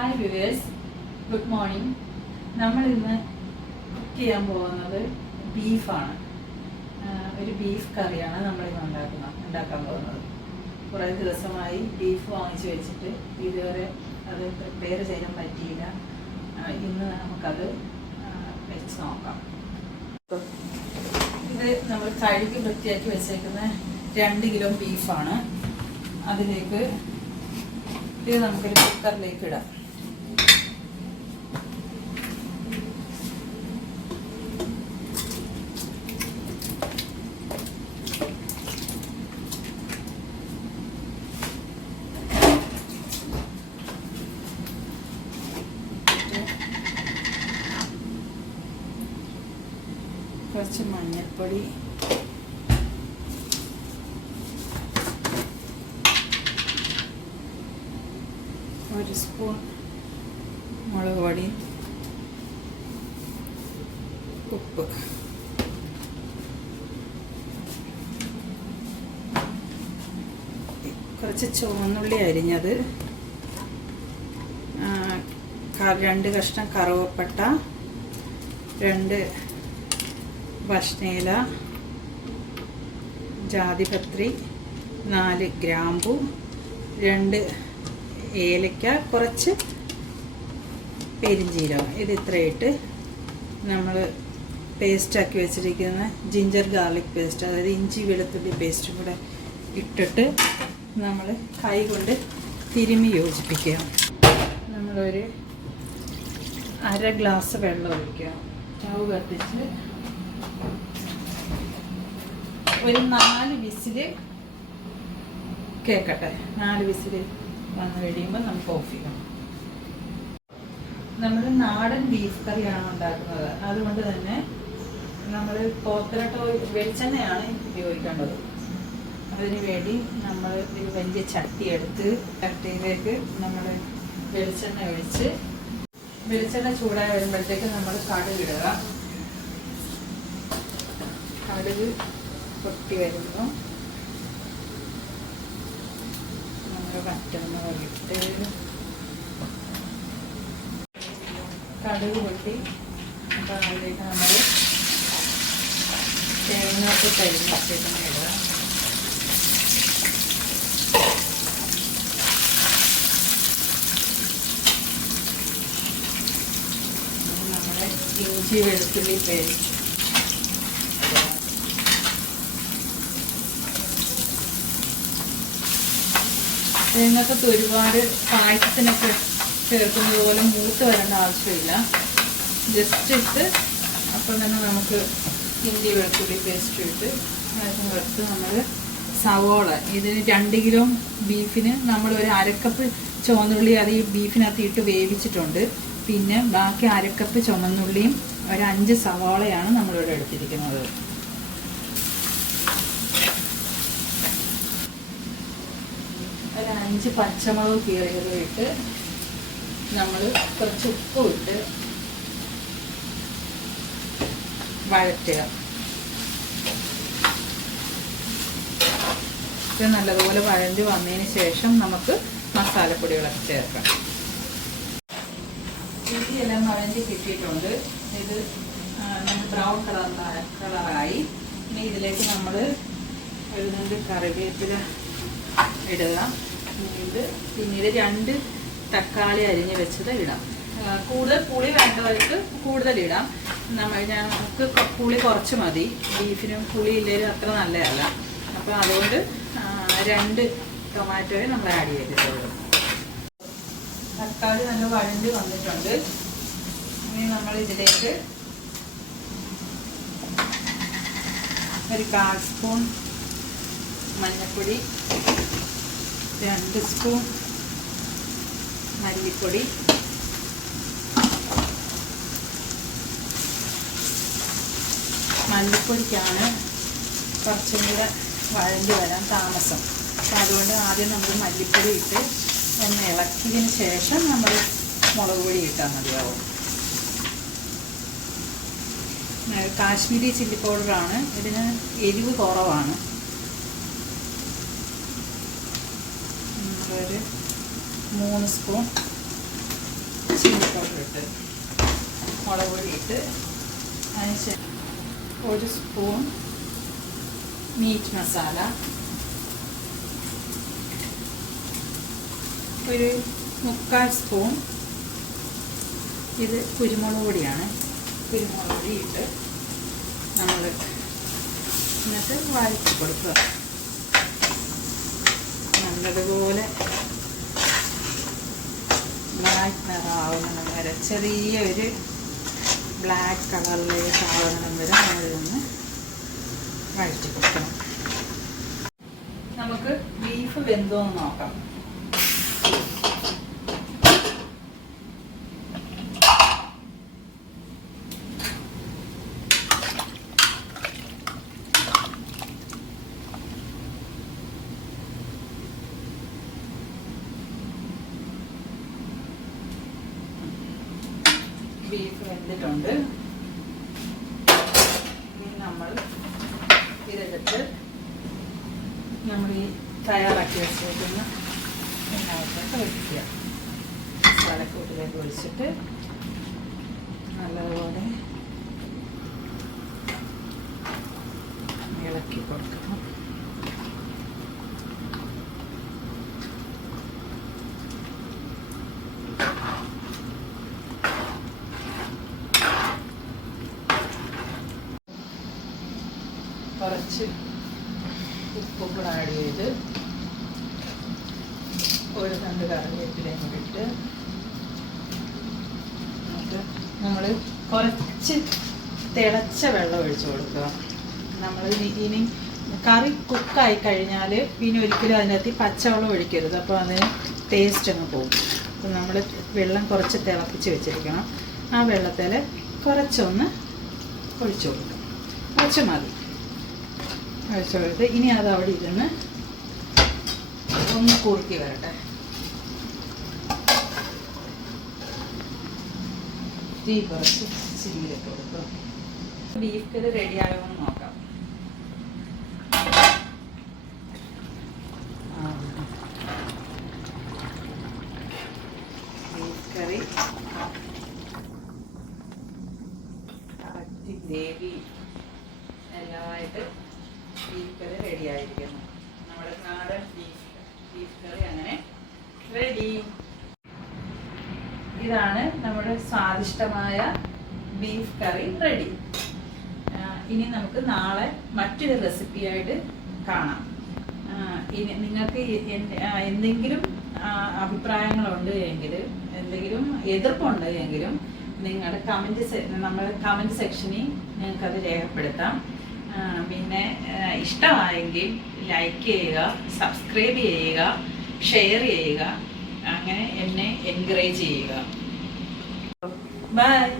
Hi viewers, good morning. നമ്മളിന്ന് cook ചെയ്യാൻ പോകുന്നത് ബീഫാണ്. ഒരു ബീഫ് കറിയാണ് നമ്മളിന്ന് ഉണ്ടാക്കാൻ പോകുന്നത്. കുറേ ദിവസമായി ബീഫ് വാങ്ങിച്ചു വെച്ചിട്ട് ഇതുവരെ അത് പ്രിപ്പയർ ചെയ്യാൻ പറ്റിയില്ല. ഇന്ന് നമുക്കത് വെച്ച് നോക്കാം. ഇത് നമ്മൾ കഴുകി വൃത്തിയാക്കി വെച്ചേക്കുന്ന 2 കിലോ ബീഫാണ്. അതിലേക്ക് ഇത് നമുക്കൊരു കുക്കറിലേക്ക് ഇടാം. കുറച്ച് മഞ്ഞൾപ്പൊടി, ഒരു സ്പൂൺ മുളക് പൊടി, ഉപ്പ്, കുറച്ച് ചുവന്നുള്ളി അരിഞ്ഞത്, 2 കഷ്ണം കറുവപ്പട്ട, 2 ഭഷ്ണയില, ജാതിപത്രി, 4 ഗ്രാമ്പു, 2 ഏലക്ക, കുറച്ച് പെരിഞ്ചീരകം. ഇത് ഇത്രയിട്ട് നമ്മൾ പേസ്റ്റാക്കി വെച്ചിരിക്കുന്ന ജിഞ്ചർ ഗാർലിക് പേസ്റ്റ്, അതായത് ഇഞ്ചി വെളുത്തുള്ളി പേസ്റ്റും കൂടെ ഇട്ടിട്ട് നമ്മൾ കൈ കൊണ്ട് തിരുമ്മി യോജിപ്പിക്കുക. നമ്മളൊരു 1/2 ഗ്ലാസ് വെള്ളം ഒഴിക്കുക. സ്റ്റൗ കത്തിച്ച് ഒരു 4 വിസിൽ കേൾക്കട്ടെ. 4 വിസിൽ വന്ന് കഴിയുമ്പോൾ നമുക്ക് ഓഫ് ചെയ്യണം. നമ്മൾ നാടൻ ബീഫ് കറിയാണ് ഉണ്ടാക്കുന്നത്. അതുകൊണ്ട് തന്നെ നമ്മൾ കോക്കനട്ട് ഓയിൽ, വെളിച്ചെണ്ണയാണ് ഉപയോഗിക്കേണ്ടത്. അതിന് വേണ്ടി നമ്മൾ ഒരു വലിയ ചട്ടി എടുത്ത് ചട്ടിയിലേക്ക് നമ്മൾ വെളിച്ചെണ്ണ ഒഴിച്ച്, വെളിച്ചെണ്ണ ചൂടായി വരുമ്പോഴത്തേക്ക് നമ്മൾ കടുക് ഇടുക. കടുക് പൊട്ടി വരുമ്പോൾ നമ്മൾ വറ്റൽമുളകിട്ട്, കടുക് പൊട്ടി അപ്പോൾ അതിലേക്ക് നമ്മൾ തേങ്ങാക്ക് കരിഞ്ഞിട്ടേക്ക് ഇടുക. നമ്മുടെ ഇഞ്ചി വെളുത്തുള്ളി പേസ്റ്റ്, തേങ്ങക്കത്ത് ഒരുപാട് പായസത്തിനൊക്കെ ചേർക്കുന്നത് പോലെ മൂത്ത് വരേണ്ട ആവശ്യമില്ല. ജസ്റ്റ് ഇട്ട് അപ്പം തന്നെ നമുക്ക് ഇഞ്ചി വെളുത്തുള്ളി പേസ്റ്റ് ഇട്ട് അതിനകത്ത് നമ്മൾ സവോള, ഇതിന് 2 കിലോ ബീഫിന് നമ്മൾ ഒരു 1/2 കപ്പ് ചുവന്നുള്ളി അത് ഈ ബീഫിനകത്ത് ഇട്ട് വേവിച്ചിട്ടുണ്ട്. പിന്നെ ബാക്കി 1/2 കപ്പ് ചുവന്നുള്ളിയും ഒരു 5 സവോളയാണ് നമ്മളിവിടെ എടുത്തിരിക്കുന്നത്. ഒരു 5 പച്ചമുളക് കീറിയത് ഇട്ട് നമ്മൾ കുറച്ച് ഉപ്പും ഇട്ട് വഴറ്റുക. ഇത് നല്ലതുപോലെ വഴഞ്ഞ് വന്നതിന് ശേഷം നമുക്ക് മസാലപ്പൊടികളൊക്കെ ചേർക്കാം. ഇഞ്ചിയെല്ലാം വഴഞ്ഞ് കിട്ടിയിട്ടുണ്ട്. ഇത് നമ്മൾ ബ്രൗൺ കളറായി. ഇനി ഇതിലേക്ക് നമ്മൾ ഒരു 2 കറിവേപ്പില ഇടുക. പിന്നീട് 2 തക്കാളി അരിഞ്ഞ് വെച്ചത് ഇടാം. കൂടുതൽ പുളി വേണ്ടവർക്ക് കൂടുതൽ ഇടാം. നമുക്ക് പുളി കുറച്ച് മതി. ബീഫിനും പുളി ഇല്ലെങ്കിൽ അത്ര നല്ലതല്ല. അപ്പോൾ അതുകൊണ്ട് 2 ടൊമാറ്റോയെ നമ്മൾ ആഡ് ചെയ്തിട്ടുള്ളൂ. തക്കാളി നല്ല വഴണ്ട് വന്നിട്ടുണ്ട്. ഇനി നമ്മൾ ഇതിലേക്ക് ഒരു 1/4 സ്പൂൺ മഞ്ഞൾപ്പൊടി, 2 സ്പൂൺ മല്ലിപ്പൊടി, മല്ലിപ്പൊടിക്കാണ് കുറച്ചും കൂടെ വഴണ്ടി വരാൻ താമസം. അപ്പം അതുകൊണ്ട് ആദ്യം നമ്മൾ മല്ലിപ്പൊടി ഇട്ട് ഒന്ന് ഇളക്കിയതിന് ശേഷം നമ്മൾ മുളക് പൊടി ഇട്ടാൽ മതിയാവും. കാശ്മീരി ചില്ലി പൗഡറാണ്. ഇതിന് എരിവ് കുറവാണ്. ഒരു 3 സ്പൂൺ ചില്ലി പൗഡർ ഇട്ട് മുളക് പൊടി ഇട്ട് അതിന് 1 സ്പൂൺ മീറ്റ് മസാല, ഒരു 3/4 സ്പൂൺ ഇത് കുരുമുളക് പൊടിയാണ്. കുരുമുളക് പൊടി ഇട്ട് നമ്മൾ എന്നിട്ട് വഴറ്റി കൊടുക്കുക. നല്ലതുപോലെ ബ്ലാക്ക് നിറമാവുന്ന വരെ, ചെറിയൊരു ബ്ലാക്ക് കളറിലേക്ക് ആവണം വരെ നമ്മളിതൊന്ന് വഴറ്റി കൊടുക്കണം. നമുക്ക് ബീഫ് വെന്തോന്ന് നോക്കാം. ബീഫ് വെന്തിട്ടുണ്ട്. ഇനി നമ്മൾ ഇതെടുത്ത് നമ്മൾ ഈ തയ്യാറാക്കി വെച്ചിരിക്കുന്ന ഇതിനകത്തോട്ട് ഒഴിക്കുക. മസാലക്കൂട്ടിലേക്ക് ഒഴിച്ചിട്ട് നല്ലതുപോലെ ഇളക്കി കൊടുക്കണം. കുറച്ച് ഉപ്പും കൂടെ ആഡ് ചെയ്ത് 1 തണ്ട് കറിവേപ്പിലയും കൂടി ഇട്ട് നമ്മൾ കുറച്ച് തിളച്ച വെള്ളം ഒഴിച്ചു കൊടുക്കുക. നമ്മൾ ഇനി കറി കുക്കായി കഴിഞ്ഞാൽ പിന്നെ ഒരിക്കലും അതിനകത്ത് പച്ചവെള്ളം ഒഴിക്കരുത്, അപ്പോൾ അതിന് ടേസ്റ്റ് അങ്ങ് പോകും. അപ്പം നമ്മൾ വെള്ളം കുറച്ച് തിളപ്പിച്ച് വെച്ചിരിക്കണം. ആ വെള്ളത്തിൽ കുറച്ചൊന്ന് ഒഴിച്ചു കൊടുക്കുക. കുറച്ച് മതി ഒഴിച്ചു കൊടുത്ത് ഇനി അത് അവിടെ ഇരുന്ന് ഒന്ന് കുറുക്കി വരട്ടെ. തീ കുറച്ച് ചില്ലിയിട്ട് കൊടുക്കും. ബീഫ് കറി റെഡിയാകുമെന്ന് നോക്കാം. ബീഫ് കറി കറക്റ്റ് ഗ്രേവി എല്ലാമായിട്ട് ബീഫ് കറി റെഡി ആയിരിക്കുന്നു. നമ്മുടെ നാടൻ ബീഫ് കറി അങ്ങനെ റെഡി. ഇതാണ് നമ്മുടെ സ്വാദിഷ്ടമായ ബീഫ് കറി റെഡി. ഇനി നമുക്ക് നാളെ മറ്റൊരു റെസിപ്പിയായിട്ട് കാണാം. ഇനി നിങ്ങൾക്ക് എന്തെങ്കിലും അഭിപ്രായങ്ങളുണ്ട് എങ്കിൽ, എന്തെങ്കിലും എതിർപ്പുണ്ട് എങ്കിലും നിങ്ങളുടെ നമ്മുടെ കമൻറ്റ് സെക്ഷനിൽ നിങ്ങൾക്കത് രേഖപ്പെടുത്താം. പിന്നെ ഇഷ്ടമായെങ്കിൽ ലൈക്ക് ചെയ്യുക, സബ്സ്ക്രൈബ് ചെയ്യുക, ഷെയർ ചെയ്യുക, അങ്ങനെ എന്നെ എൻകറേജ് ചെയ്യുക. ബൈ.